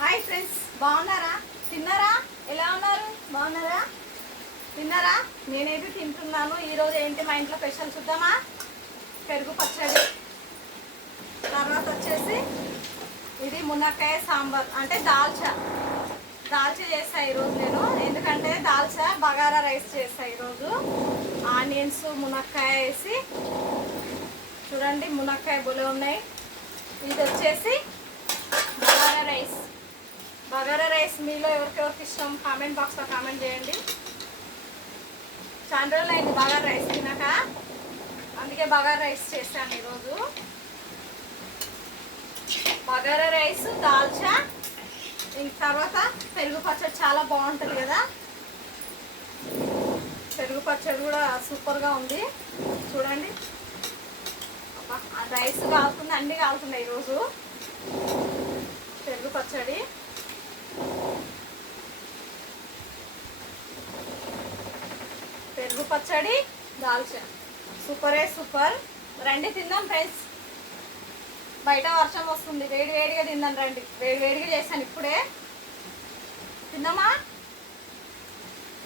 Hi friends, బాగున్నారా? తిన్నారా? ఎలా ఉన్నారు? బాగున్నారా? తిన్నారా? నేనైతే తింటున్నాను. ఈరోజు ఏంటి మా ఇంట్లో స్పెషల్ చూద్దామా? పెరుగు పచ్చడి, తర్వాత వచ్చేసి ఇది మునక్కాయ సాంబార్, అంటే దాల్చా చేస్తా ఈరోజు నేను. ఎందుకంటే దాల్చా బగారా రైస్ చేస్తా ఈరోజు. ఆనియన్స్ మునక్కాయ వేసి, చూడండి మునక్కాయ బొలే ఉన్నాయి. ఇది వచ్చేసి బగారా రైస్ మీలో ఎవరికెవరికి ఇష్టం కామెంట్ బాక్స్లో కామెంట్ చేయండి. చాలా రోజులు అయింది బగారా రైస్ తినాక, అందుకే బగారా రైస్ చేశాను ఈరోజు. బగారా రైస్, దాల్చా, ఇంక తర్వాత పెరుగు పచ్చడి చాలా బాగుంటుంది కదా. పెరుగు పచ్చడి కూడా సూపర్గా ఉంది చూడండి. రైస్ కాలుతుంది, అన్నీ కాలుతున్నాయి ఈరోజు. పెరుగు పచ్చడి, దాల్చా సూపర్. రండి తిందాం ఫ్రెండ్స్. బయట వర్షం వస్తుంది, వేడిగా తిందాం రండి. వేడిగా చేశాను ఇప్పుడే, తిందామా?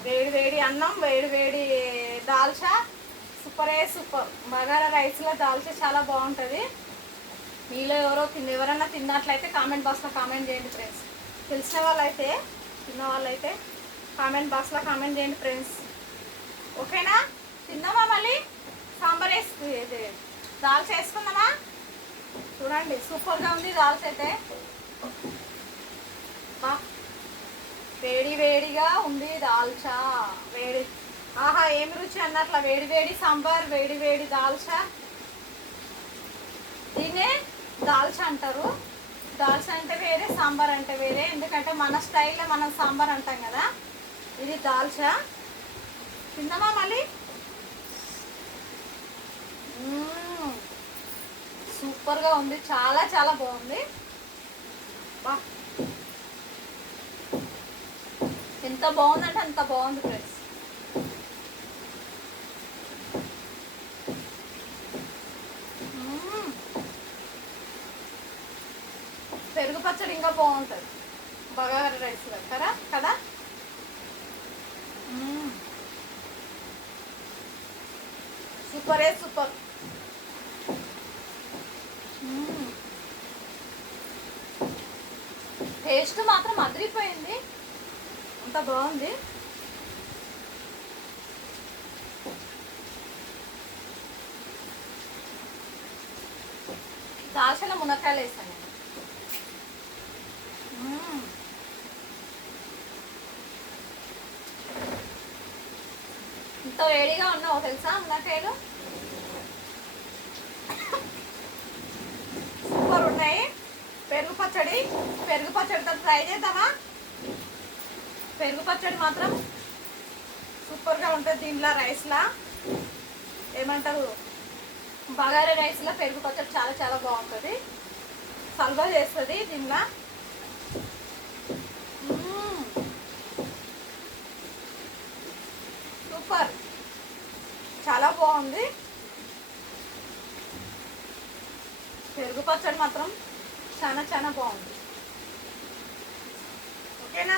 వేడి అన్నం, వేడి దాల్చా, సూపర్. బగారా రైస్లో దాల్చా చాలా బాగుంటుంది. మీలో ఎవరన్నా తిన్నట్లయితే కామెంట్ బాక్స్లో కామెంట్ చేయండి ఫ్రెండ్స్. తెలిసిన వాళ్ళైతే, తిన్న వాళ్ళైతే కామెంట్ బాక్స్లో కామెంట్ చేయండి ఫ్రెండ్స్. ఓకేనా? తిందామా? మళ్ళీ సాంబార్ దాల్చా వేసుకుందామా? చూడండి సూపర్గా ఉంది దాల్చా అయితే. వేడిగా ఉంది దాల్చా. ఆహా, ఏమి రుచి అన్నట్ల. వేడి సాంబార్, వేడి దాల్చా. దీన్నే దాల్చా అంటారు. దాల్చా అంటే వేరే, సాంబార్ అంటే వేరే. ఎందుకంటే మన స్టైల్లో మనం సాంబార్ అంటాం కదా, ఇది దాల్చా. తిందామా మళ్ళీ? సూపర్గా ఉంది, చాలా బాగుంది. ఎంత బాగుందంటే అంత బాగుంది ఫ్రెండ్స్. పెరుగు పచ్చడి ఇంకా బాగుంటుంది బగారా రైస్ కదా. సూపర్. టేస్ట్ మాత్రం అదిరిపోయింది, అంత బాగుంది. దాల్చలో మునక్కాయలు వేసాను. ఇంత వేడిగా ఉన్నావు తెలుసా మునక్కాయలు, సూపర్ ఉన్నాయి. పెరుగు పచ్చడితో ట్రై చేద్దామా? పెరుగు పచ్చడి మాత్రం సూపర్గా ఉంటుంది. దీంట్లో రైస్లా ఏమంటారు, బగారా రైస్లో పెరుగు పచ్చడి చాలా బాగుంటుంది. సల్వా చేస్తుంది దీంట్లో. సూపర్, చాలా బాగుంది. పెరుగు పచ్చడి మాత్రం చాలా బాగుంది. ఓకేనా?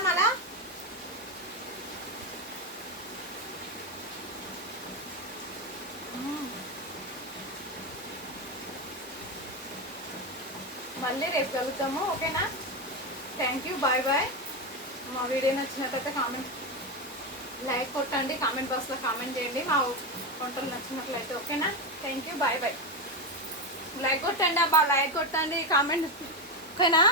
మళ్ళీ రేపు కలుద్దాము. ఓకేనా? Thank you, bye. మా వీడియో నచ్చినట్లయితే లైక్ కొట్టండి, కామెంట్ బాక్స్లో కామెంట్ చేయండి మా వంటలు నచ్చినట్లయితే. ఓకేనా? Thank you, bye. లైక్ కొట్టండి అబ్బా, లైక్ కొట్టండి, కామెంట్. ఓకేనా?